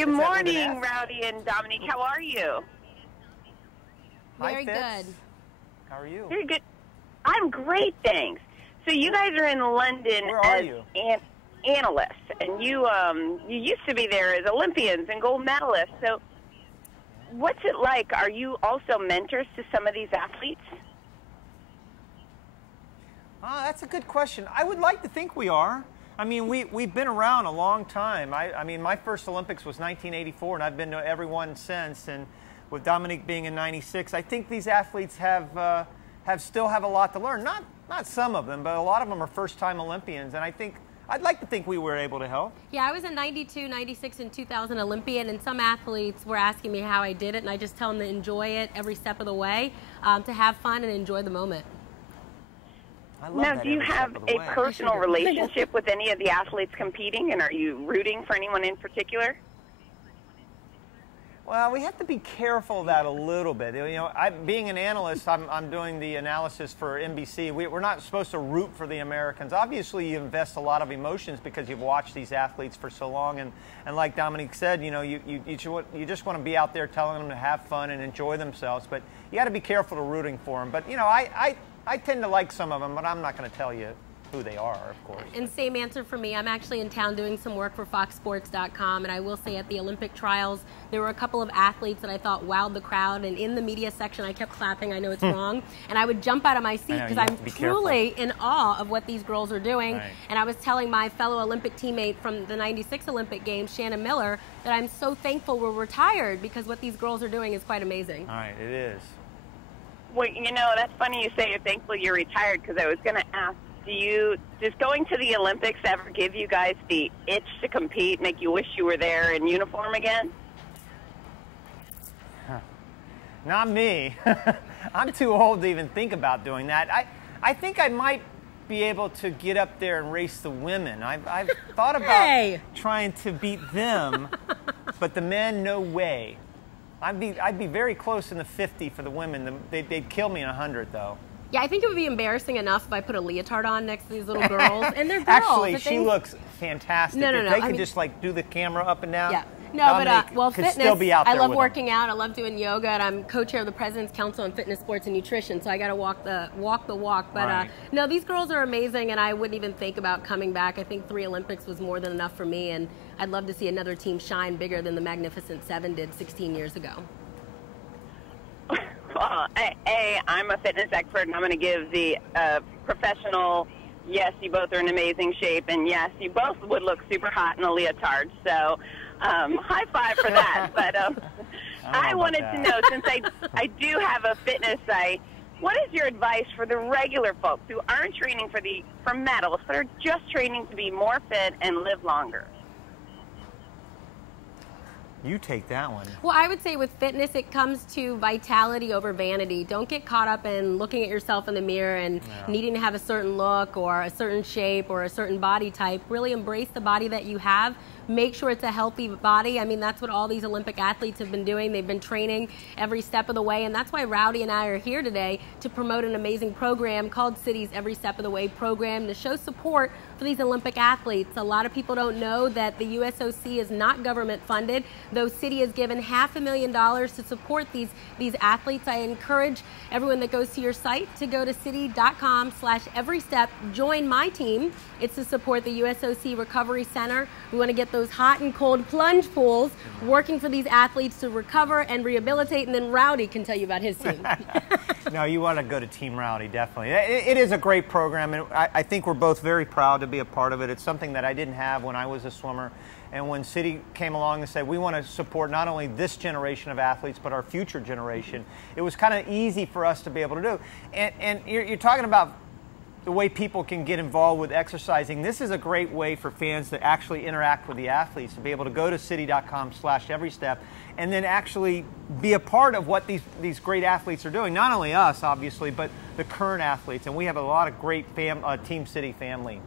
Good morning, Rowdy and Dominique. How are you? Very good. How are you? Very good. I'm great, thanks. So you guys are in London as analysts, and you used to be there as Olympians and gold medalists. So what's it like? Are you also mentors to some of these athletes? That's a good question. I would like to think we are. I mean, we've been around a long time. I mean, my first Olympics was 1984, and I've been to every one since. And with Dominique being in '96, I think these athletes still have a lot to learn. Not some of them, but a lot of them are first-time Olympians, and I'd like to think we were able to help. Yeah, I was in '92, '96, and 2000 Olympian, and some athletes were asking me how I did it, and I just tell them to enjoy it every step of the way, to have fun and enjoy the moment. Now, do you have a personal relationship with any of the athletes competing, and are you rooting for anyone in particular? Well, we have to be careful of that a little bit. You know, being an analyst, I'm doing the analysis for NBC. We're not supposed to root for the Americans. Obviously, you invest a lot of emotions because you've watched these athletes for so long. And like Dominique said, you know, you just want to be out there telling them to have fun and enjoy themselves. But you got to be careful to rooting for them. But, you know, I tend to like some of them, but I'm not going to tell you who they are, of course. And same answer for me. I'm actually in town doing some work for FoxSports.com, and I will say at the Olympic trials, there were a couple of athletes that I thought wowed the crowd, and in the media section, I kept clapping. I know it's wrong, and I would jump out of my seat because I'm truly in awe of what these girls are doing. Right. And I was telling my fellow Olympic teammate from the '96 Olympic Games, Shannon Miller, that I'm so thankful we're retired because what these girls are doing is quite amazing. All right, it is. Well, you know, that's funny you say you're thankful you're retired, because I was going to ask, does going to the Olympics ever give you guys the itch to compete, make you wish you were there in uniform again? Not me. I'm too old to even think about doing that. I think I might be able to get up there and race the women. I've thought about trying to beat them, but the men, no way. I'd be very close in the 50 for the women. They'd kill me in 100, though. Yeah, I think it would be embarrassing enough if I put a leotard on next to these little girls. And they're girls. Actually, she looks fantastic. No. If they could just, like, do the camera up and down. Yeah. No, but, well, fitness, still be out there I love with working them. out. I love doing yoga, and I'm co-chair of the President's Council on Fitness, Sports, and Nutrition, so I got to walk the walk. But, no, these girls are amazing, and I wouldn't even think about coming back. I think 3 Olympics was more than enough for me, and I'd love to see another team shine bigger than the Magnificent Seven did 16 years ago. Well, I'm a fitness expert, and I'm going to give the professional, yes, you both are in amazing shape, and yes, you both would look super hot in a leotard. So high five for that. But I wanted to know, since I do have a fitness site, what is your advice for the regular folks who aren't training for medals, but are just training to be more fit and live longer? You take that one. Well, I would say with fitness, it comes to vitality over vanity. Don't get caught up in looking at yourself in the mirror and needing to have a certain look or a certain shape or a certain body type. Really embrace the body that you have. Make sure it's a healthy body. I mean, that's what all these Olympic athletes have been doing. They've been training every step of the way, and that's why Rowdy and I are here today to promote an amazing program called City's Every Step of the Way program to show support for these Olympic athletes. A lot of people don't know that the USOC is not government funded, though City has given $500,000 to support these athletes. I encourage everyone that goes to your site to go to city.com/everystep. Join my team. It's to support the USOC Recovery Center. We want to get those hot and cold plunge pools working for these athletes to recover and rehabilitate, and then Rowdy can tell you about his team. No, you want to go to Team Rowdy, definitely. It is a great program, and I think we're both very proud to be a part of it. It's something that I didn't have when I was a swimmer. And when City came along and said, we want to support not only this generation of athletes, but our future generation, it was kind of easy for us to be able to do. And you're talking about the way people can get involved with exercising. This is a great way for fans to actually interact with the athletes, to be able to go to city.com/everystep and then actually be a part of what these great athletes are doing. Not only us, obviously, but the current athletes. And we have a lot of great Team City family.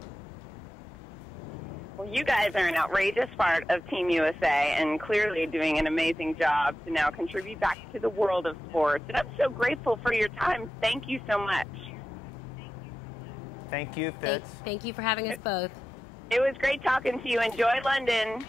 Well, you guys are an outrageous part of Team USA and clearly doing an amazing job to now contribute back to the world of sports. And I'm so grateful for your time. Thank you so much. Thank you, Fitz. Thank you for having us both. It was great talking to you. Enjoy London.